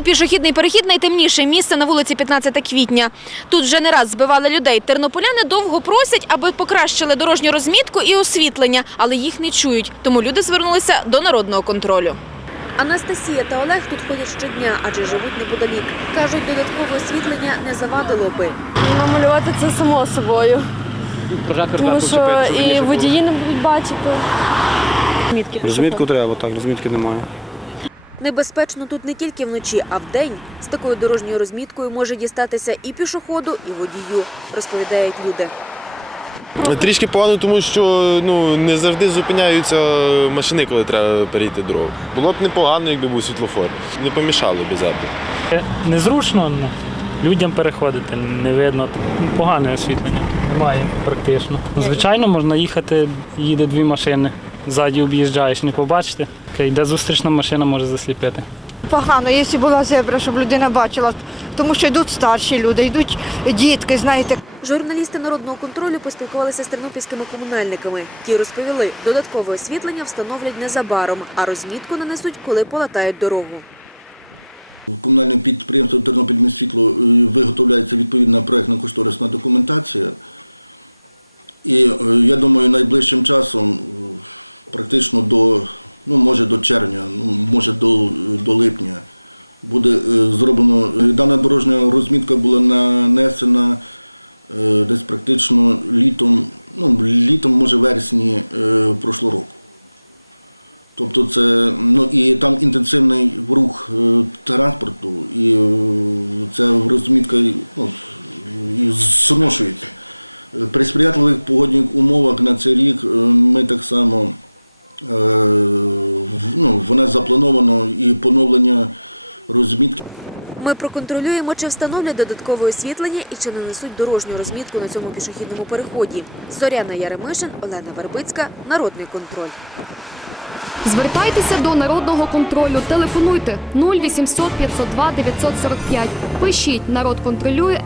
Цей пішохідний перехід найтемніше місце на вулиці 15 квітня. Тут вже не раз збивали людей. Тернополяни довго просять, аби покращили дорожню розмітку і освітлення, але їх не чують. Тому люди звернулися до народного контролю. Анастасія та Олег тут ходять щодня, адже живуть неподалік. Кажуть, додаткове освітлення не завадило би. Намалювати це само собою, тому що і водії не будуть бачити. Розмітку треба, так, розмітки немає. Небезпечно тут не тільки вночі, а вдень. З такою дорожньою розміткою може дістатися і пішоходу, і водію, розповідають люди. Трішки погано, тому що ну, не завжди зупиняються машини, коли треба перейти дорогу. Було б непогано, якби був світлофор. Не помішало б завжди. Незручно ну, людям переходити, не видно. Погане освітлення. Немає практично. Звичайно, можна їхати, їде дві машини. Ззаді об'їжджаєш, не побачите. Йде зустрічна машина, може засліпити. Погано, якщо була зебра, щоб людина бачила, тому що йдуть старші люди, йдуть дітки, знаєте. Журналісти народного контролю поспілкувалися з тернопільськими комунальниками. Ті розповіли, додаткове освітлення встановлять незабаром, а розмітку нанесуть, коли полатають дорогу. Комунальним підприємством Тернопільміськвітло е, виготовляється відповідна проєктно-кошторисна документація. І е, я думаю, найближчим часом, е, практично до, ну, може до червня, ну, може до, до липня, буде е, зроблено. е, Дана дорожня розмітка була нанесена е, десь практично літом, ну, літом, може вересні прошлого року. Тобто це ну і там інтенсивний рух транспорту, і ця розмітка ну, і зношується. При сприятливих погодних умовах на цей рік ми так само ну, вона заплановано і поновлення розмітки. Ми проконтролюємо, чи встановлять додаткове освітлення і чи нанесуть дорожню розмітку на цьому пішохідному переході. Зоряна Яремишин, Олена Вербицька, Народний контроль. Звертайтеся до народного контролю. Телефонуйте 0800 502 945. Пишіть народ контролює.